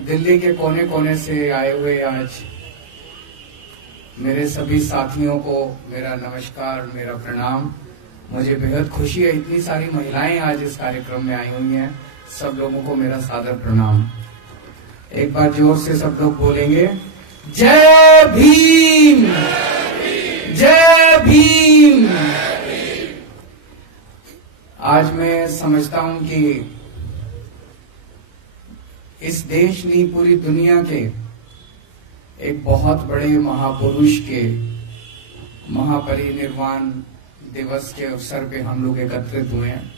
दिल्ली के कोने कोने से आए हुए आज मेरे सभी साथियों को मेरा नमस्कार, मेरा प्रणाम। मुझे बेहद खुशी है, इतनी सारी महिलाएं आज इस कार्यक्रम में आई हुई हैं। सब लोगों को मेरा सादर प्रणाम। एक बार जोर से सब लोग बोलेंगे, जय भीम, जय भीम। आज मैं समझता हूं कि इस देश नहीं, पूरी दुनिया के एक बहुत बड़े महापुरुष के महापरिनिर्वाण दिवस के अवसर पे हम लोग एकत्रित हुए हैं।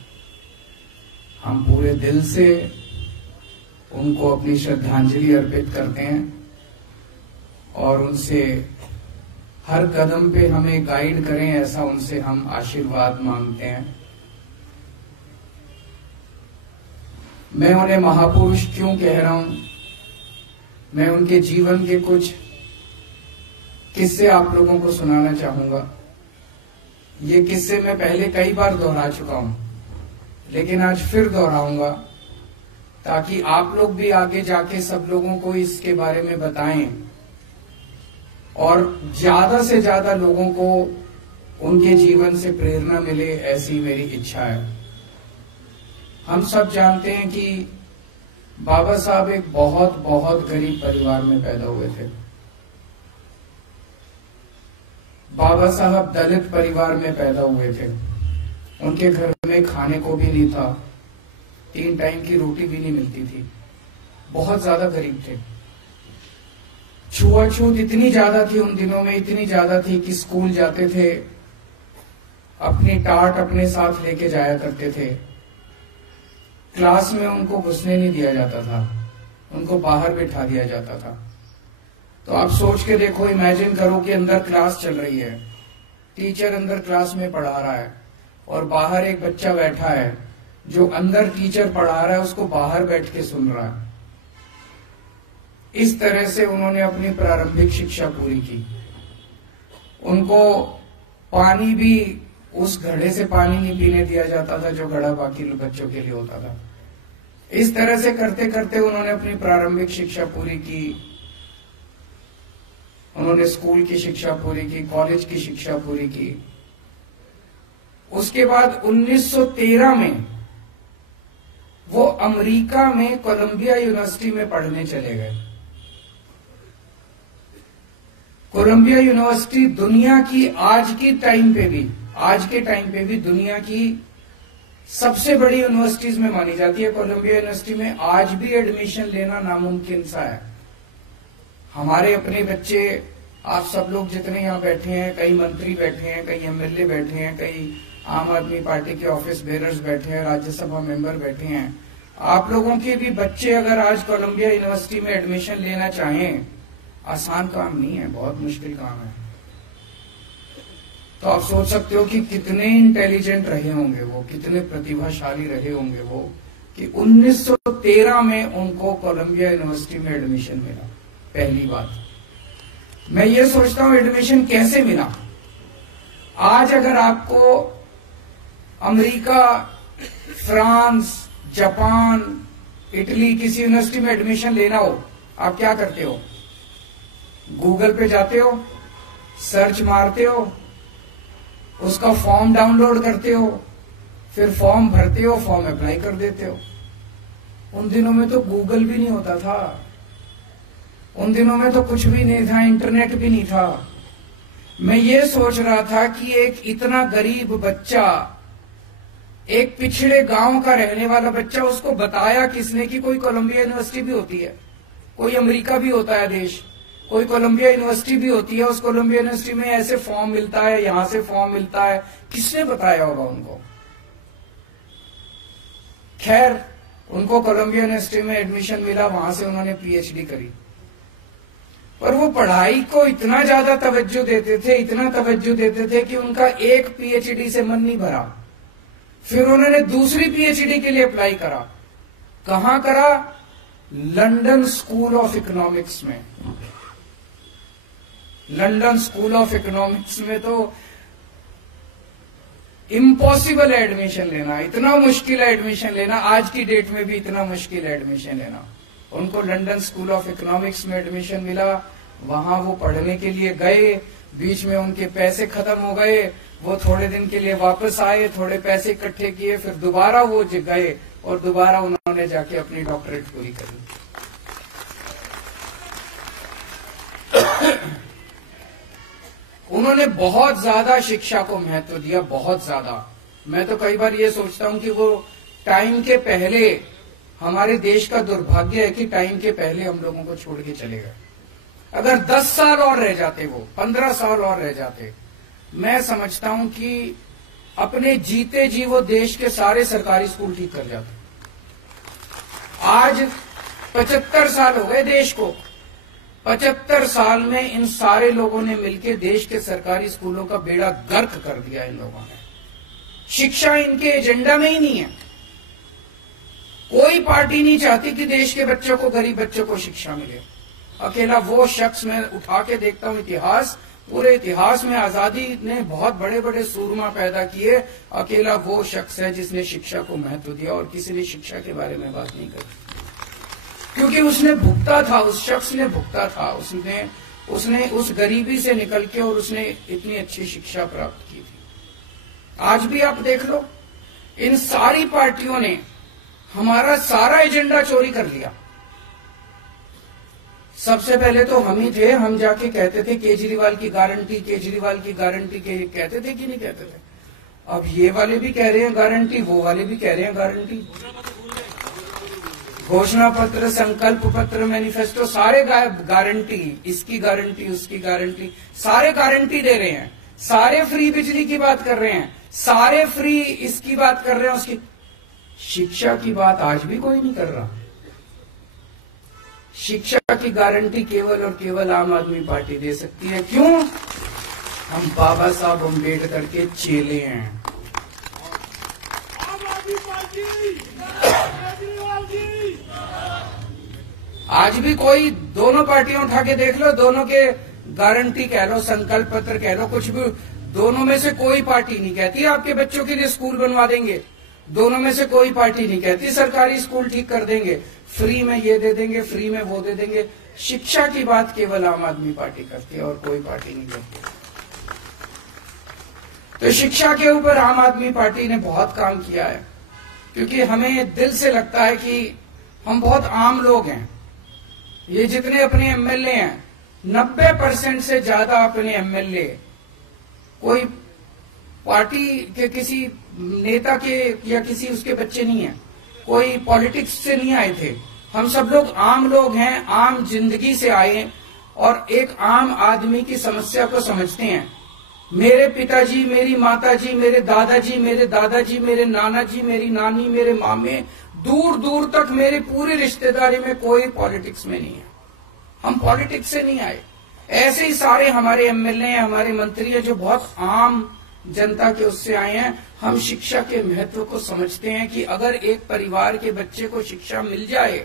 हम पूरे दिल से उनको अपनी श्रद्धांजलि अर्पित करते हैं और उनसे हर कदम पे हमें गाइड करें, ऐसा उनसे हम आशीर्वाद मांगते हैं। मैं उन्हें महापुरुष क्यों कह रहा हूं? मैं उनके जीवन के कुछ किस्से आप लोगों को सुनाना चाहूंगा। ये किस्से मैं पहले कई बार दोहरा चुका हूं, लेकिन आज फिर दोहराऊंगा ताकि आप लोग भी आगे जाके सब लोगों को इसके बारे में बताएं और ज्यादा से ज्यादा लोगों को उनके जीवन से प्रेरणा मिले, ऐसी मेरी इच्छा है। हम सब जानते हैं कि बाबा साहब एक बहुत बहुत गरीब परिवार में पैदा हुए थे। बाबा साहब दलित परिवार में पैदा हुए थे। उनके घर में खाने को भी नहीं था, 3 टाइम की रोटी भी नहीं मिलती थी। बहुत ज्यादा गरीब थे। छुआछूत इतनी ज्यादा थी उन दिनों में, इतनी ज्यादा थी कि स्कूल जाते थे अपनी टाट अपने साथ लेके जाया करते थे। क्लास में उनको घुसने नहीं दिया जाता था, उनको बाहर बिठा दिया जाता था। तो आप सोच के देखो, इमेजिन करो कि अंदर क्लास चल रही है, टीचर अंदर क्लास में पढ़ा रहा है और बाहर एक बच्चा बैठा है जो अंदर टीचर पढ़ा रहा है उसको बाहर बैठ के सुन रहा है। इस तरह से उन्होंने अपनी प्रारंभिक शिक्षा पूरी की। उनको पानी भी उस घड़े से पानी नहीं पीने दिया जाता था जो घड़ा बाकी बच्चों के लिए होता था। इस तरह से करते करते उन्होंने अपनी प्रारंभिक शिक्षा पूरी की। उन्होंने स्कूल की शिक्षा पूरी की, कॉलेज की शिक्षा पूरी की। उसके बाद 1913 में वो अमेरिका में कोलंबिया यूनिवर्सिटी में पढ़ने चले गए। कोलंबिया यूनिवर्सिटी दुनिया की आज के टाइम पे भी दुनिया की सबसे बड़ी यूनिवर्सिटीज में मानी जाती है। कोलंबिया यूनिवर्सिटी में आज भी एडमिशन लेना नामुमकिन सा है। हमारे अपने बच्चे, आप सब लोग जितने यहाँ बैठे हैं, कई मंत्री बैठे हैं, कई एमएलए बैठे हैं, कई आम आदमी पार्टी के ऑफिस बेरर्स बैठे हैं, राज्यसभा मेंबर बैठे हैं। आप लोगों के भी बच्चे अगर आज कोलंबिया यूनिवर्सिटी में एडमिशन लेना चाहें, आसान काम नहीं है, बहुत मुश्किल काम है। तो आप सोच सकते हो कि कितने इंटेलिजेंट रहे होंगे वो, कितने प्रतिभाशाली रहे होंगे वो, कि 1913 में उनको कोलंबिया यूनिवर्सिटी में एडमिशन मिला। पहली बात मैं ये सोचता हूं, एडमिशन कैसे मिला? आज अगर आपको अमेरिका, फ्रांस, जापान, इटली किसी यूनिवर्सिटी में एडमिशन लेना हो, आप क्या करते हो? गूगल पे जाते हो, सर्च मारते हो, उसका फॉर्म डाउनलोड करते हो, फिर फॉर्म भरते हो, फॉर्म अप्लाई कर देते हो। उन दिनों में तो गूगल भी नहीं होता था, उन दिनों में तो कुछ भी नहीं था, इंटरनेट भी नहीं था। मैं ये सोच रहा था कि एक इतना गरीब बच्चा, एक पिछड़े गांव का रहने वाला बच्चा, उसको बताया किसने कि कोई कोलंबिया यूनिवर्सिटी भी होती है, कोई अमेरिका भी होता है देश, कोई कोलंबिया यूनिवर्सिटी भी होती है। उस कोलंबिया यूनिवर्सिटी में ऐसे फॉर्म मिलता है, यहां से फॉर्म मिलता है। किसने बताया होगा उनको? खैर, उनको कोलंबिया यूनिवर्सिटी में एडमिशन मिला, वहां से उन्होंने पीएचडी करी। पर वो पढ़ाई को इतना ज्यादा तवज्जो देते थे, इतना तवज्जो देते थे कि उनका एक पीएचडी से मन नहीं भरा। फिर उन्होंने दूसरी पीएचडी के लिए अप्लाई करा। कहां करा? लंदन स्कूल ऑफ इकोनॉमिक्स में। लंदन स्कूल ऑफ इकोनॉमिक्स में तो इम्पॉसिबल एडमिशन लेना, इतना मुश्किल है एडमिशन लेना, आज की डेट में भी इतना मुश्किल है एडमिशन लेना। उनको लंदन स्कूल ऑफ इकोनॉमिक्स में एडमिशन मिला, वहां वो पढ़ने के लिए गए, बीच में उनके पैसे खत्म हो गए, वो थोड़े दिन के लिए वापस आए, थोड़े पैसे इकट्ठे किए, फिर दोबारा वो गए और दोबारा उन्होंने जाके अपनी डॉक्टरेट पूरी करी। उन्होंने बहुत ज्यादा शिक्षा को महत्व दिया, बहुत ज्यादा। मैं तो कई बार ये सोचता हूं कि वो टाइम के पहले, हमारे देश का दुर्भाग्य है कि टाइम के पहले हम लोगों को छोड़ के चले गए। अगर 10 साल और रह जाते, वो 15 साल और रह जाते, मैं समझता हूं कि अपने जीते जी वो देश के सारे सरकारी स्कूल ठीक कर जाते। आज 75 साल हो गए देश को, 75 साल में इन सारे लोगों ने मिलकर देश के सरकारी स्कूलों का बेड़ा गर्क कर दिया। इन लोगों ने, शिक्षा इनके एजेंडा में ही नहीं है। कोई पार्टी नहीं चाहती कि देश के बच्चों को, गरीब बच्चों को शिक्षा मिले। अकेला वो शख्स, मैं उठा के देखता हूं इतिहास, पूरे इतिहास में आजादी ने बहुत बड़े बड़े सूरमा पैदा किए, अकेला वो शख्स है जिसने शिक्षा को महत्व दिया और किसी ने शिक्षा के बारे में बात नहीं करी, क्योंकि उसने भुगता था, उस शख्स ने भुगता था, उसने उस गरीबी से निकल के और उसने इतनी अच्छी शिक्षा प्राप्त की थी। आज भी आप देख लो, इन सारी पार्टियों ने हमारा सारा एजेंडा चोरी कर लिया। सबसे पहले तो हम ही थे, हम जाके कहते थे केजरीवाल की गारंटी, केजरीवाल की गारंटी के कहते थे कि नहीं कहते थे। अब ये वाले भी कह रहे हैं गारंटी, वो वाले भी कह रहे हैं गारंटी। घोषणा पत्र, संकल्प पत्र, मैनिफेस्टो, सारे गारंटी, इसकी गारंटी, उसकी गारंटी, सारे गारंटी दे रहे हैं। सारे फ्री बिजली की बात कर रहे हैं, सारे फ्री इसकी बात कर रहे हैं, उसकी। शिक्षा की बात आज भी कोई नहीं कर रहा। शिक्षा की गारंटी केवल और केवल आम आदमी पार्टी दे सकती है। क्यों? हम बाबा साहब अम्बेडकर के चेले हैं। आज भी कोई दोनों पार्टियां उठा के देख लो, दोनों के गारंटी कह लो, संकल्प पत्र कह लो, कुछ भी, दोनों में से कोई पार्टी नहीं कहती आपके बच्चों के लिए स्कूल बनवा देंगे। दोनों में से कोई पार्टी नहीं कहती सरकारी स्कूल ठीक कर देंगे, फ्री में ये दे देंगे, फ्री में वो दे देंगे। शिक्षा की बात केवल आम आदमी पार्टी करती है और कोई पार्टी नहीं करती। तो शिक्षा के ऊपर आम आदमी पार्टी ने बहुत काम किया है, क्योंकि हमें दिल से लगता है कि हम बहुत आम लोग हैं। ये जितने अपने एमएलए हैं, 90% से ज्यादा अपने एमएलए कोई पार्टी के किसी नेता के या किसी उसके बच्चे नहीं है, कोई पॉलिटिक्स से नहीं आए थे। हम सब लोग आम लोग हैं, आम जिंदगी से आए और एक आम आदमी की समस्या को समझते हैं। मेरे पिताजी, मेरी माताजी, मेरे दादाजी, मेरे नाना जी, मेरी नानी, मेरे मामे, दूर दूर तक मेरे पूरी रिश्तेदारी में कोई पॉलिटिक्स में नहीं है। हम पॉलिटिक्स से नहीं आए। ऐसे ही सारे हमारे एमएलए हैं, हमारे मंत्री हैं, जो बहुत आम जनता के उससे आए हैं। हम शिक्षा के महत्व को समझते हैं कि अगर एक परिवार के बच्चे को शिक्षा मिल जाए,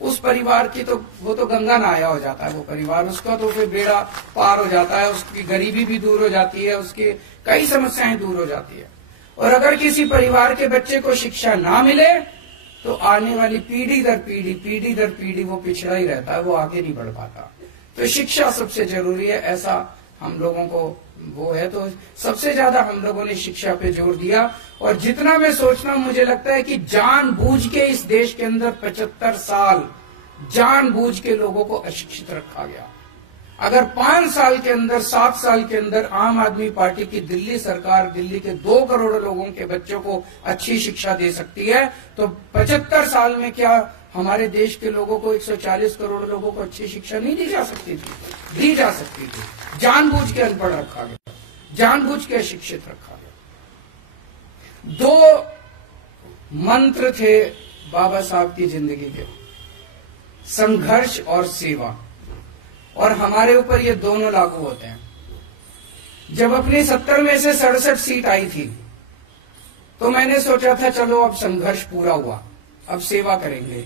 उस परिवार की तो वो तो गंगा नहाया हो जाता है। वो परिवार, उसका तो फिर बेड़ा पार हो जाता है, उसकी गरीबी भी दूर हो जाती है, उसकी कई समस्याएं दूर हो जाती है। और अगर किसी परिवार के बच्चे को शिक्षा ना मिले तो आने वाली पीढ़ी दर पीढ़ी वो पिछड़ा ही रहता है, वो आगे नहीं बढ़ पाता। तो शिक्षा सबसे जरूरी है, ऐसा हम लोगों को वो है। तो सबसे ज्यादा हम लोगों ने शिक्षा पे जोर दिया। और जितना मैं सोचता हूं, मुझे लगता है कि जानबूझ के इस देश के अंदर 75 साल जानबूझ के लोगों को अशिक्षित रखा गया। अगर 5 साल के अंदर, 7 साल के अंदर आम आदमी पार्टी की दिल्ली सरकार दिल्ली के 2 करोड़ लोगों के बच्चों को अच्छी शिक्षा दे सकती है, तो 75 साल में क्या हमारे देश के लोगों को, 140 करोड़ लोगों को अच्छी शिक्षा नहीं दी जा सकती थी? दी जा सकती थी। जानबूझ के अनपढ़ रखा गया, जानबूझ के अशिक्षित रखा गया। 2 मंत्र थे बाबा साहब की जिंदगी के, संघर्ष और सेवा। और हमारे ऊपर ये दोनों लागू होते हैं। जब अपनी 70 में से 67 सीट आई थी, तो मैंने सोचा था चलो अब संघर्ष पूरा हुआ, अब सेवा करेंगे।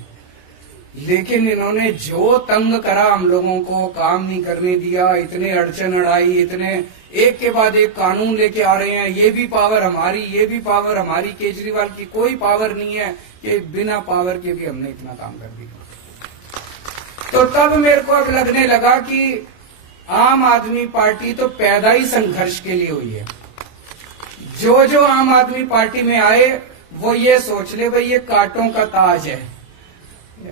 लेकिन इन्होंने जो तंग करा हम लोगों को, काम नहीं करने दिया, इतने अड़चन अड़ाई, इतने एक के बाद एक कानून लेके आ रहे हैं, ये भी पावर हमारी, ये भी पावर हमारी। केजरीवाल की कोई पावर नहीं है कि बिना पावर के भी हमने इतना काम कर दिया। तो तब मेरे को अब लगने लगा कि आम आदमी पार्टी तो पैदा ही संघर्ष के लिए हुई है। जो जो आम आदमी पार्टी में आए वो ये सोच ले भाई ये कांटों का ताज है।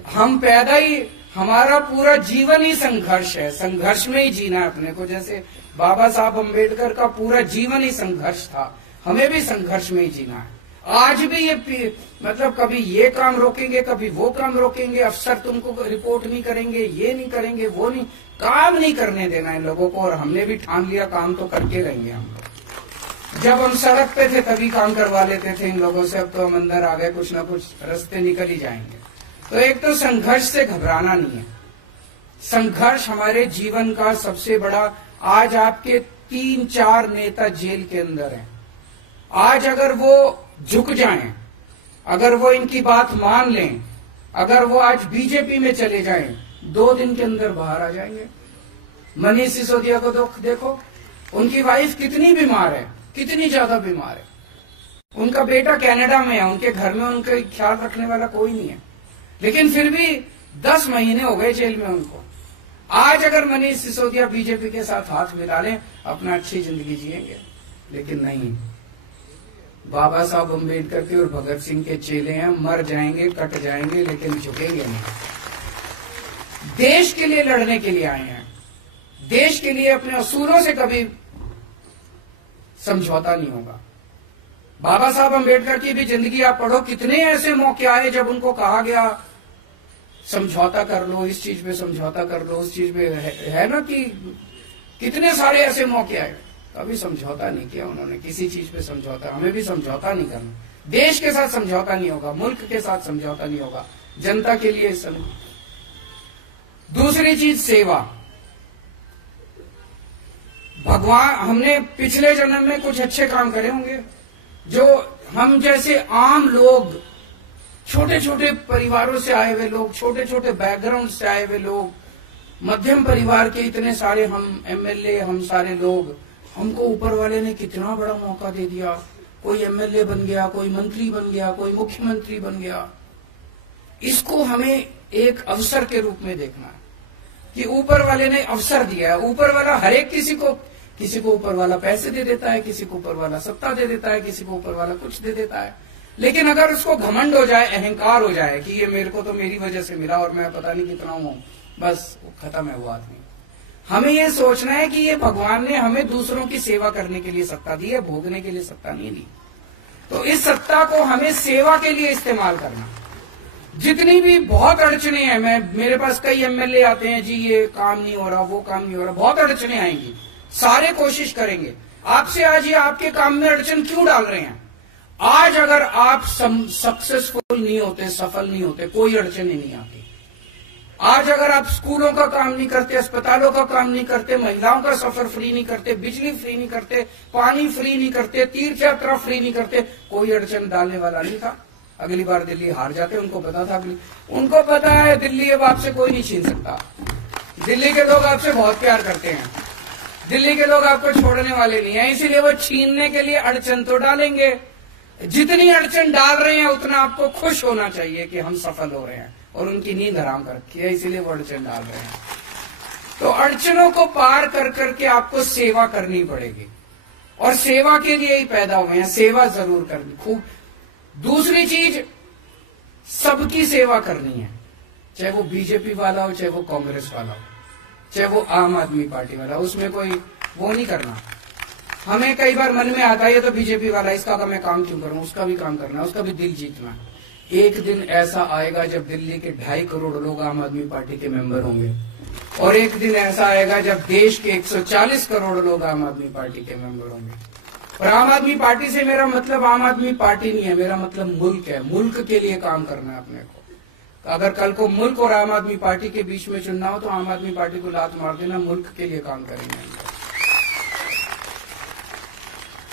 हम पैदा ही, हमारा पूरा जीवन ही संघर्ष है, संघर्ष में ही जीना है अपने को। जैसे बाबा साहब अम्बेडकर का पूरा जीवन ही संघर्ष था, हमें भी संघर्ष में ही जीना है। आज भी ये मतलब कभी ये काम रोकेंगे, कभी वो काम रोकेंगे, अफसर तुमको रिपोर्ट नहीं करेंगे, ये नहीं करेंगे, वो नहीं, काम नहीं करने देना इन लोगों को। और हमने भी ठान लिया काम तो करके रहेंगे हम लोग। जब हम सड़क पे थे तभी काम करवा लेते थे इन लोगों से, अब तो हम अंदर आ गए, कुछ ना कुछ रास्ते निकल ही जाएंगे। तो एक तो संघर्ष से घबराना नहीं है। संघर्ष हमारे जीवन का सबसे बड़ा, आज आपके 3-4 नेता जेल के अंदर हैं। आज अगर वो झुक जाएं, अगर वो इनकी बात मान लें, अगर वो आज बीजेपी में चले जाएं, 2 दिन के अंदर बाहर आ जाएंगे। मनीष सिसोदिया को देखो, उनकी वाइफ कितनी बीमार है, कितनी ज्यादा बीमार है। उनका बेटा कनाडा में है, उनके घर में उनका ख्याल रखने वाला कोई नहीं है, लेकिन फिर भी 10 महीने हो गए जेल में उनको। आज अगर मनीष सिसोदिया बीजेपी के साथ हाथ मिला लें, अपना अच्छी जिंदगी जिएंगे, लेकिन नहीं। बाबा साहब अम्बेडकर के और भगत सिंह के चेले हैं, मर जाएंगे, कट जाएंगे, लेकिन झुकेंगे नहीं। देश के लिए लड़ने के लिए आए हैं, देश के लिए अपने असूलों से कभी समझौता नहीं होगा। बाबा साहब अम्बेडकर की भी जिंदगी आप पढ़ो, कितने ऐसे मौके आए जब उनको कहा गया समझौता कर लो, इस चीज पे समझौता कर लो, उस चीज में है ना, कि कितने सारे ऐसे मौके आए, कभी समझौता नहीं किया उन्होंने किसी चीज पे समझौता। हमें भी समझौता नहीं करना, देश के साथ समझौता नहीं होगा, मुल्क के साथ समझौता नहीं होगा, जनता के लिए दूसरी चीज सेवा। भगवान, हमने पिछले जन्म में कुछ अच्छे काम करे होंगे, जो हम जैसे आम लोग, छोटे छोटे परिवारों से आए हुए लोग, छोटे छोटे बैकग्राउंड से आए हुए लोग, मध्यम परिवार के इतने सारे हम एमएलए, हम सारे लोग, हमको ऊपर वाले ने कितना बड़ा मौका दे दिया। कोई एमएलए बन गया, कोई मंत्री बन गया, कोई मुख्यमंत्री बन गया। इसको हमें एक अवसर के रूप में देखना है कि ऊपर वाले ने अवसर दिया है। ऊपर वाला हर एक किसी को ऊपर वाला पैसे दे देता है, किसी को ऊपर वाला सत्ता दे देता है, किसी को ऊपर वाला कुछ दे देता है। लेकिन अगर उसको घमंड हो जाए, अहंकार हो जाए कि ये मेरे को तो मेरी वजह से मिला और मैं पता नहीं कितना हूं, बस खत्म है वो आदमी। हमें ये सोचना है कि ये भगवान ने हमें दूसरों की सेवा करने के लिए सत्ता दी है, भोगने के लिए सत्ता नहीं दी। तो इस सत्ता को हमें सेवा के लिए इस्तेमाल करना। जितनी भी बहुत अड़चने हैं, मेरे पास कई एमएलए आते हैं, जी ये काम नहीं हो रहा, वो काम नहीं हो रहा, बहुत अड़चने आएंगी, सारे कोशिश करेंगे आपसे। आज ये आपके काम में अड़चन क्यों डाल रहे हैं? आज अगर आप सक्सेसफुल नहीं होते, सफल नहीं होते, कोई अड़चन ही नहीं आती। आज अगर आप स्कूलों का काम नहीं करते, अस्पतालों का काम नहीं करते, महिलाओं का सफर फ्री नहीं करते, बिजली फ्री नहीं करते, पानी फ्री नहीं करते, तीर्थ यात्रा फ्री नहीं करते, कोई अड़चन डालने वाला नहीं था। अगली बार दिल्ली हार जाते, उनको पता था, उनको पता है दिल्ली अब आपसे कोई नहीं छीन सकता। दिल्ली के लोग आपसे बहुत प्यार करते हैं, दिल्ली के लोग आपको छोड़ने वाले नहीं है, इसीलिए वो छीनने के लिए अड़चन तो डालेंगे। जितनी अड़चन डाल रहे हैं उतना आपको खुश होना चाहिए कि हम सफल हो रहे हैं, और उनकी नींद हराम कर रखी है, इसीलिए वो अड़चन डाल रहे हैं। तो अड़चनों को पार कर करके आपको सेवा करनी पड़ेगी, और सेवा के लिए ही पैदा हुए हैं, सेवा जरूर करनी खूब। दूसरी चीज, सबकी सेवा करनी है, चाहे वो बीजेपी वाला हो, चाहे वो कांग्रेस वाला हो, चाहे वो आम आदमी पार्टी वाला, उसमें कोई वो नहीं करना। हमें कई बार मन में आता है ये तो बीजेपी वाला, इसका का मैं काम क्यों करूं, उसका भी काम करना है, उसका भी दिल जीतना है। एक दिन ऐसा आएगा जब दिल्ली के 2.5 करोड़ लोग आम आदमी पार्टी के मेंबर होंगे, और एक दिन ऐसा आएगा जब देश के 140 करोड़ लोग आम आदमी पार्टी के मेंबर होंगे। और आम आदमी पार्टी से मेरा मतलब आम आदमी पार्टी नहीं है, मेरा मतलब मुल्क है। मुल्क के लिए काम करना है अपने को। तो अगर कल को मुल्क और आम आदमी पार्टी के बीच में चुनना हो तो आम आदमी पार्टी को लात मार देना, मुल्क के लिए काम करेंगे।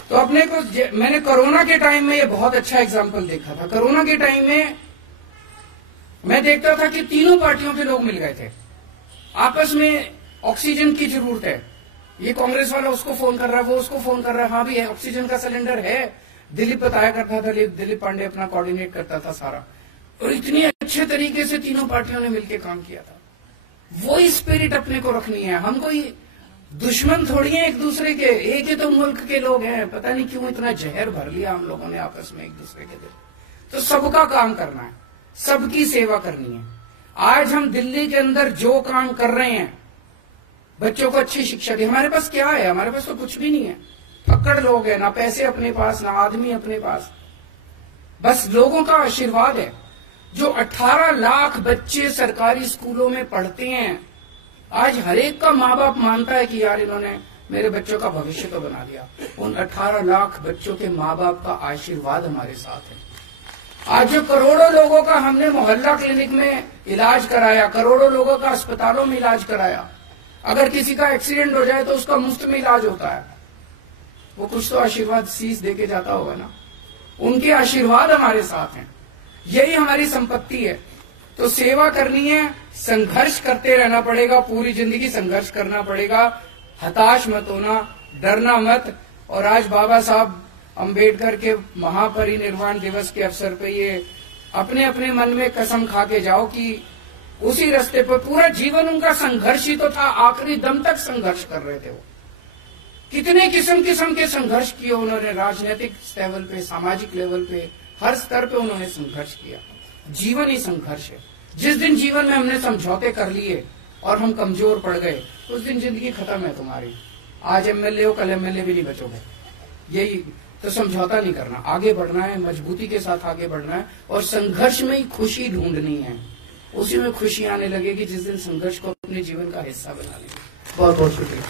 तो अपने को, मैंने कोरोना के टाइम में ये बहुत अच्छा एग्जाम्पल देखा था। कोरोना के टाइम में मैं देखता था कि तीनों पार्टियों के लोग मिल गए थे, आपस में ऑक्सीजन की जरूरत है, ये कांग्रेस वाला उसको फोन कर रहा है, वो उसको फोन कर रहा है, हाँ भी है, ऑक्सीजन का सिलेंडर है। दिलीप बताया करता था, दिलीप पांडे अपना कोऑर्डिनेट करता था सारा, और इतनी अच्छे तरीके से तीनों पार्टियों ने मिलकर काम किया था। वो स्पिरिट अपने को रखनी है। हम कोई दुश्मन थोड़ी है एक दूसरे के, एक ही तो मुल्क के लोग हैं। पता नहीं क्यों इतना जहर भर लिया हम लोगों ने आपस में एक दूसरे के दिल। तो सबका काम करना है, सबकी सेवा करनी है। आज हम दिल्ली के अंदर जो काम कर रहे हैं, बच्चों को अच्छी शिक्षा दी, हमारे पास क्या है? हमारे पास तो कुछ भी नहीं है। पकड़ लोग हैं, ना पैसे अपने पास, ना आदमी अपने पास, बस लोगों का आशीर्वाद है। जो 18 लाख बच्चे सरकारी स्कूलों में पढ़ते हैं, आज हर एक का माँ बाप मानता है कि यार इन्होंने मेरे बच्चों का भविष्य तो बना दिया। उन 18 लाख बच्चों के माँ बाप का आशीर्वाद हमारे साथ है। आज जो करोड़ों लोगों का हमने मोहल्ला क्लिनिक में इलाज कराया, करोड़ों लोगों का अस्पतालों में इलाज कराया, अगर किसी का एक्सीडेंट हो जाए तो उसका मुफ्त में इलाज होता है, वो कुछ तो आशीर्वाद शीश देके जाता होगा ना। उनके आशीर्वाद हमारे साथ हैं, यही हमारी संपत्ति है। तो सेवा करनी है, संघर्ष करते रहना पड़ेगा, पूरी जिंदगी संघर्ष करना पड़ेगा। हताश मत होना, डरना मत। और आज बाबा साहब अंबेडकर के महापरिनिर्वाण दिवस के अवसर पे ये अपने अपने मन में कसम खा के जाओ कि उसी रास्ते पर पूरा जीवन उनका संघर्ष ही तो था। आखिरी दम तक संघर्ष कर रहे थे वो। कितने किस्म किस्म के संघर्ष किए उन्होंने, राजनीतिक लेवल पे, सामाजिक लेवल पे, हर स्तर पे उन्होंने संघर्ष किया। जीवन ही संघर्ष है। जिस दिन जीवन में हमने समझौते कर लिए और हम कमजोर पड़ गए, उस दिन जिंदगी खत्म है तुम्हारी। आज एमएलए हो, कल एमएलए भी नहीं बचोगे। यही तो, समझौता नहीं करना, आगे बढ़ना है, मजबूती के साथ आगे बढ़ना है। और संघर्ष में ही खुशी ढूंढनी है, उसी में खुशी आने लगेगी जिस दिन संघर्ष को अपने जीवन का हिस्सा बना लेंगे। बहुत बहुत शुक्रिया।